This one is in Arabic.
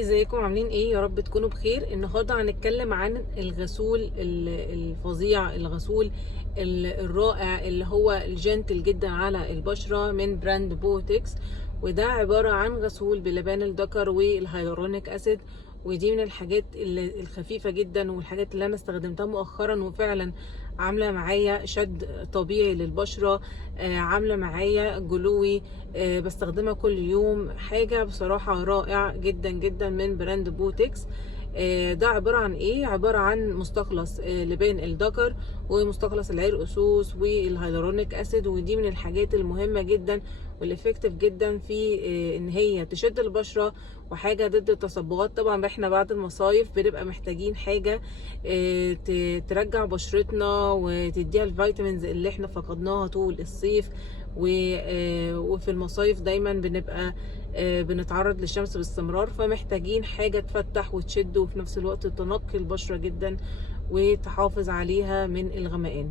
ازيكم عاملين ايه؟ يا رب تكونوا بخير. النهارده هنتكلم عن الغسول الفظيع، الغسول الرائع اللي هو الجنتل جدا على البشره من براند بوتكس. وده عباره عن غسول بلبان الذكر والهيالورونيك اسيد، ودي من الحاجات الخفيفه جدا والحاجات اللي انا استخدمتها مؤخرا وفعلا عامله معايا شد طبيعي للبشره، عامله معايا جلوي، بستخدمها كل يوم. حاجه بصراحه رائع جدا جدا من براند بوتكس. ده عباره عن ايه؟ عباره عن مستخلص لبان الذكر ومستخلص العرقسوس والهيالورونيك اسيد، ودي من الحاجات المهمه جدا والافكتيف جدا في ان هي تشد البشره، وحاجه ضد التصبغات. طبعا احنا بعد المصايف بنبقى محتاجين حاجه ترجع بشرتنا وتديها الفيتامينز اللي احنا فقدناها طول الصيف. وفي المصايف دايما بنبقى بنتعرض للشمس باستمرار، فمحتاجين حاجة تفتح وتشد وفي نفس الوقت تنقي البشرة جدا وتحافظ عليها من الغمقان.